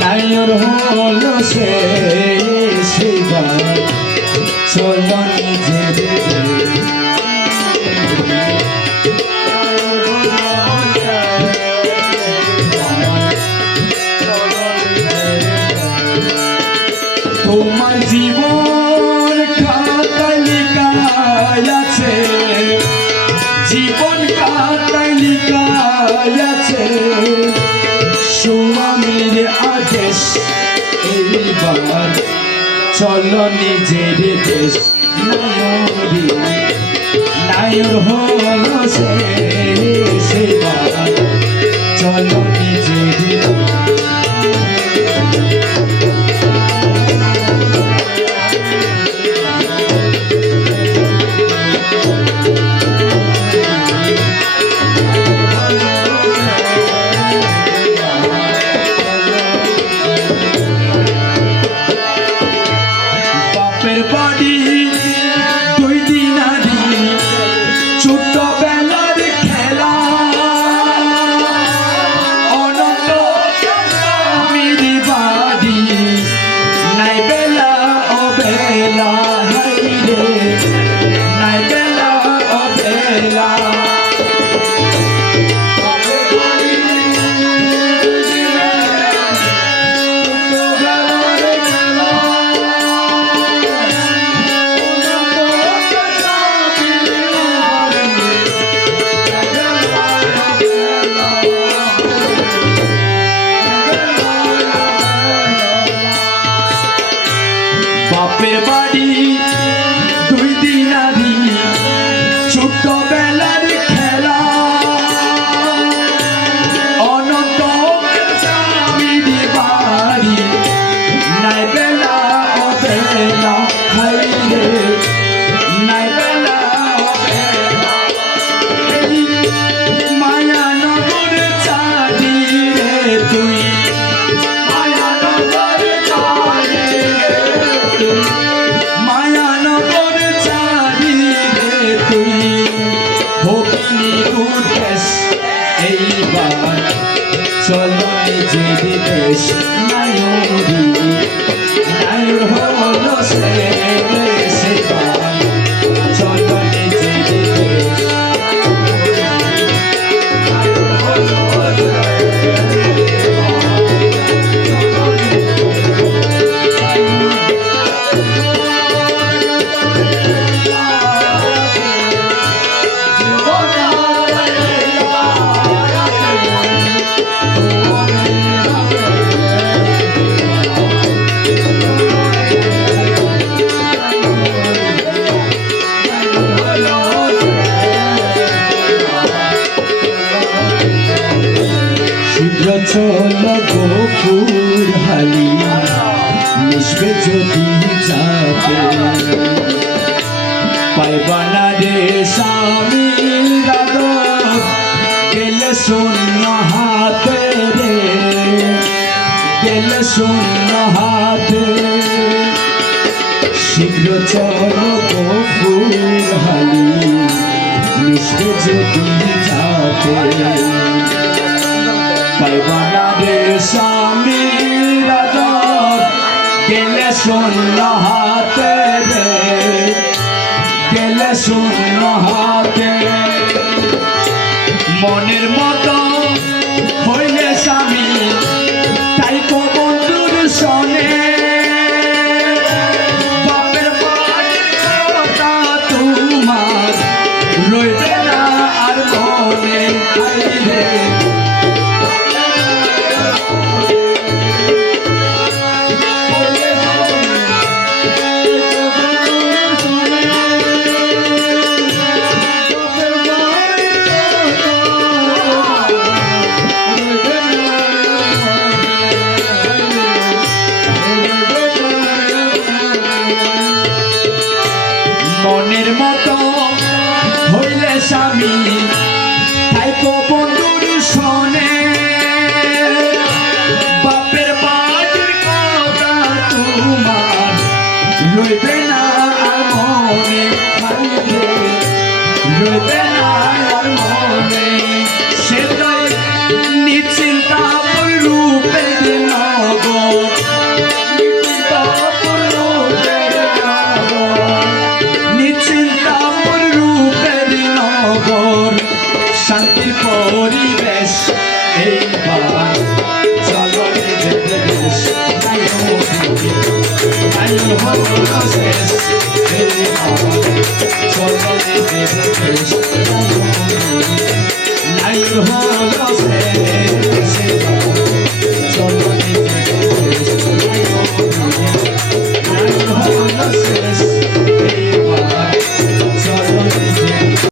নায়র হল সে সেবার চলন নিজের আদেশ এইবার চলো নিজের দেশ। নায়রি হলো সে। Bye. এইবার চলো নিজের দেশ নায়রি নায়র হলো সে চল গোপুর হালি মিশবে যদি যাবে পাইবানা রে স্বামী গেলে শূন্য হাতে রে। গেলে শূন্য হাতে। শীঘ্র চল গোপুর হালি মিশবে যদি যাবে পাইবানা রে স্বামী গেলে শূন্য হাতে গেলে শূন্য হাতে। মনের মতো মনের মতো হইলে স্বামী। তাই কো বন্ধুর শোনে রে